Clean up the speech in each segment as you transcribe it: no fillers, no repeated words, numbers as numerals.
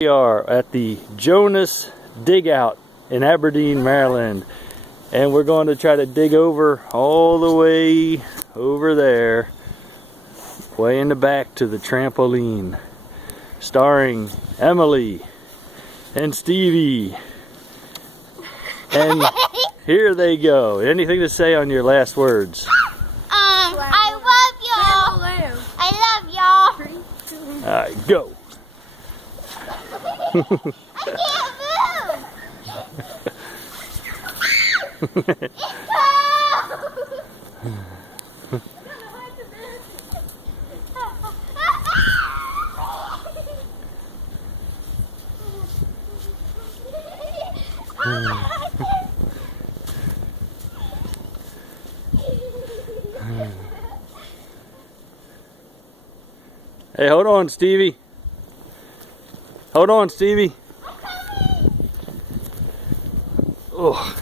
We are at the Jonas dig out in Aberdeen, Maryland, and we're going to try to dig over all the way over there, way in the back to the trampoline, starring Emily and Stevie. And here they go. Anything to say on your last words? I love y'all. I love y'all. All right, go. I can't move. Hey, hold on, Stevie. Hold on, Stevie. Oh.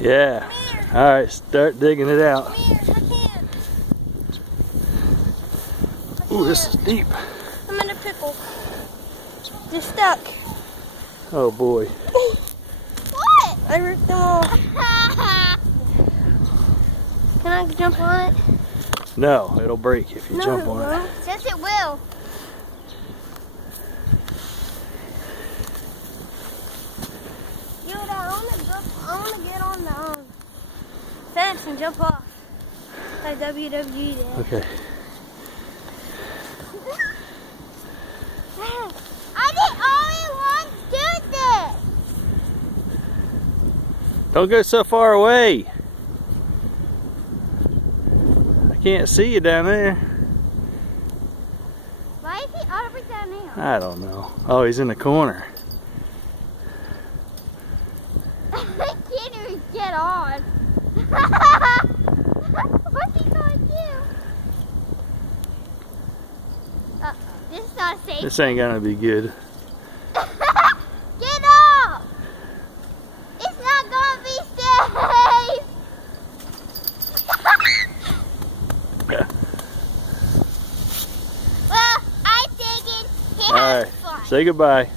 Yeah. All right, start digging it out. Ooh, this is deep. I'm in a pickle. You're stuck. Oh boy. What? I ripped them all. Can I jump on it? No, it'll break if you jump on it. Yes, it will. I want to get on the fence and jump off. Like WWE did. Okay. I didn't only once do this. Don't go so far away. I can't see you down there. Why is he all the way down there? I don't know. Oh, he's in the corner. I can't even get on. What's he going to do? This is not safe. This ain't gonna be good. Get off! It's not gonna be safe! Well, I think it's All right, say goodbye.